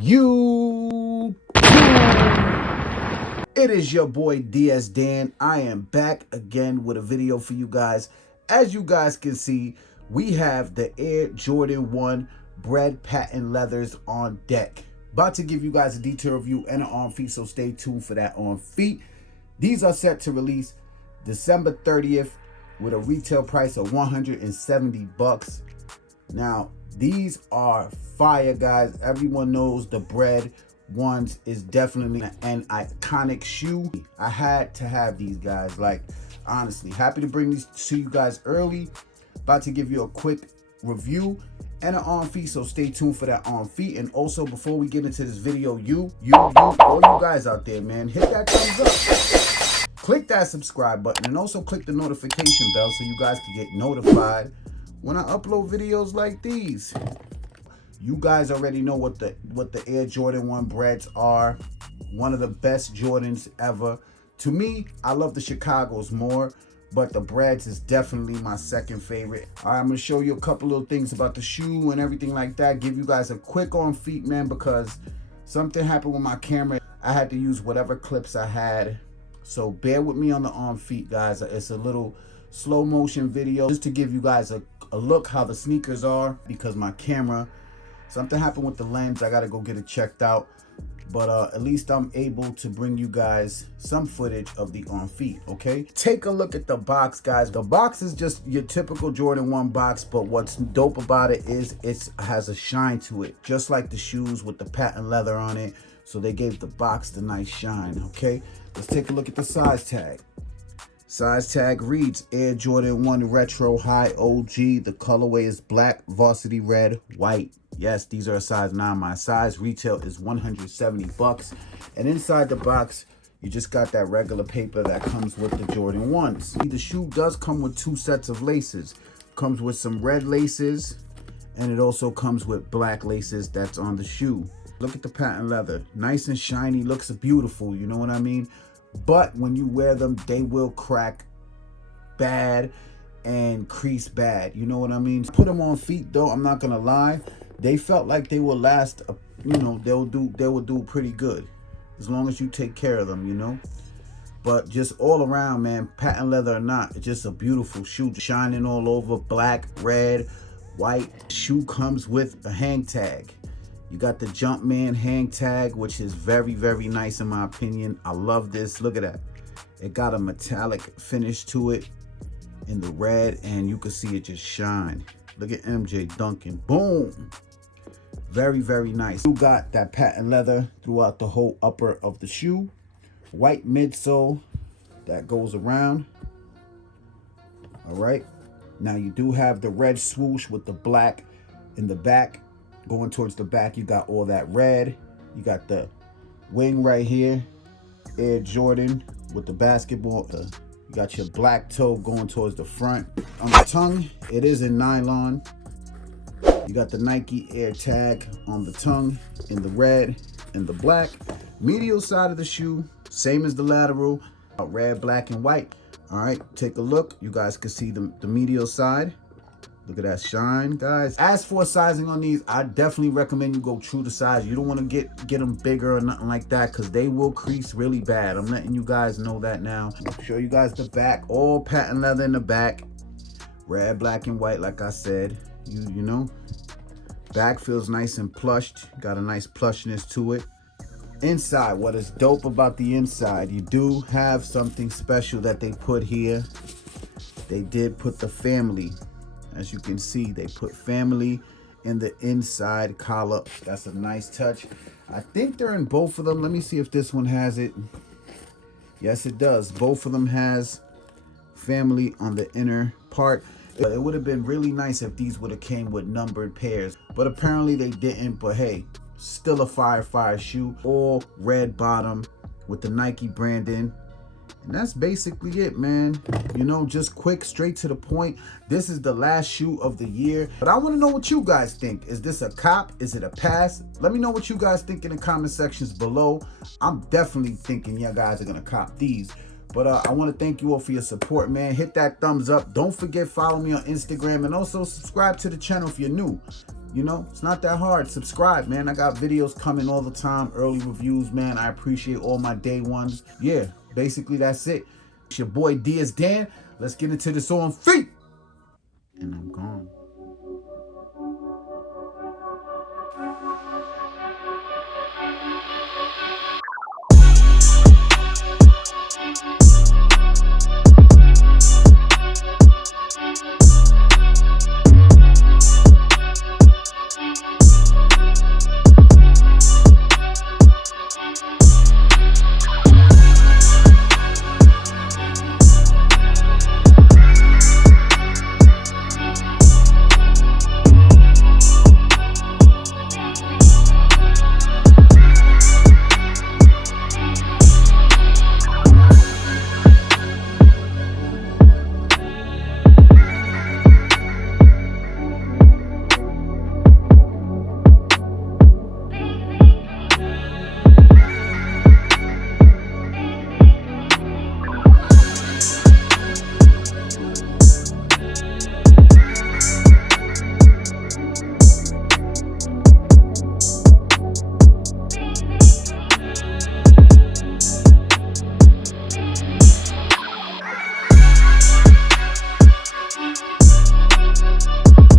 YouTube. It is your boy DS Dan. I am back again with a video for you guys. As you guys can see, we have the Air Jordan 1 Bred patent leathers on deck. About to give you guys a detailed review and an on feet, so stay tuned for that on feet. These are set to release December 30th with a retail price of 170 bucks. Now, these are fire, guys. Everyone knows the Bred ones is definitely an iconic shoe. I had to have these, guys. Like, honestly, happy to bring these to you guys early. About to give you a quick review and an on feet, so stay tuned for that on feet. And also, before we get into this video, all you guys out there, man, hit that thumbs up, click that subscribe button, and also click the notification bell so you guys can get notified when I upload videos like these. You guys already know what the Air Jordan 1 Breds are. One of the best Jordans ever. To me, I love the Chicagos more, but the Breds is definitely my second favorite. All right, I'm gonna show you a couple little things about the shoe and everything like that. Give you guys a quick on feet, man, because something happened with my camera. I had to use whatever clips I had. So bear with me on the on feet, guys. It's a little slow motion video just to give you guys a look how the sneakers are, because my camera, something happened with the lens. I gotta go get it checked out, but at least I'm able to bring you guys some footage of the on feet. Okay, take a look at the box, guys. The box is just your typical Jordan 1 box, but what's dope about it is it has a shine to it, just like the shoes with the patent leather on it. So they gave the box the nice shine. Okay, let's take a look at the size tag. Size tag reads Air Jordan 1 Retro High OG. The colorway is black, varsity red, white. Yes, these are a size 9. My size retail is 170 bucks. And inside the box, you just got that regular paper that comes with the Jordan 1s. The shoe does come with 2 sets of laces. Comes with some red laces, and it also comes with black laces that's on the shoe. Look at the patent leather. Nice and shiny, looks beautiful, you know what I mean? But when you wear them, they will crack bad and crease bad, you know what I mean? Put them on feet though, I'm not gonna lie, they felt like they will last, you know, they will do pretty good as long as you take care of them, you know. But just all around, man, patent leather or not, it's just a beautiful shoe, shining all over, black, red, white. Shoe comes with a hang tag. You got the Jumpman hang tag, which is very, very nice in my opinion. I love this. Look at that. It got a metallic finish to it in the red, and you can see it just shine. Look at MJ Duncan. Boom. Very, very nice. You got that patent leather throughout the whole upper of the shoe. White midsole that goes around. All right. Now you do have the red swoosh with the black in the back. Going towards the back, you got all that red. You got the wing right here, Air Jordan with the basketball. You got your black toe going towards the front. On the tongue, it is in nylon. You got the Nike Air tag on the tongue in the red and the black. Medial side of the shoe, same as the lateral, red, black, and white. All right, take a look. You guys can see the medial side. Look at that shine, guys. As for sizing on these, I definitely recommend you go true to size. You don't want to get them bigger or nothing like that, because they will crease really bad. I'm letting you guys know that now. I'll show you guys the back. All patent leather in the back. Red, black, and white, like I said. You know. Back feels nice and plushed. Got a nice plushness to it. Inside, what is dope about the inside, you do have something special that they put here. They did put the family. As you can see, they put family in the inside collar. That's a nice touch. I think they're in both of them. Let me see if this one has it. Yes, it does. Both of them has family on the inner part. It would have been really nice if these would have came with numbered pairs, but apparently they didn't. But hey, still a fire shoe. All red bottom with the Nike branding. And that's basically it, man. You know, just quick, straight to the point. This is the last shoe of the year. But I want to know what you guys think. Is this a cop? Is it a pass? Let me know what you guys think in the comment sections below. I'm definitely thinking you guys are going to cop these. But I want to thank you all for your support, man. Hit that thumbs up. Don't forget, follow me on Instagram. And also subscribe to the channel if you're new. You know, it's not that hard. Subscribe, man. I got videos coming all the time, early reviews, man. I appreciate all my day ones. Yeah, basically that's it. It's your boy DS Dan. Let's get into this on feet. And I'm gone.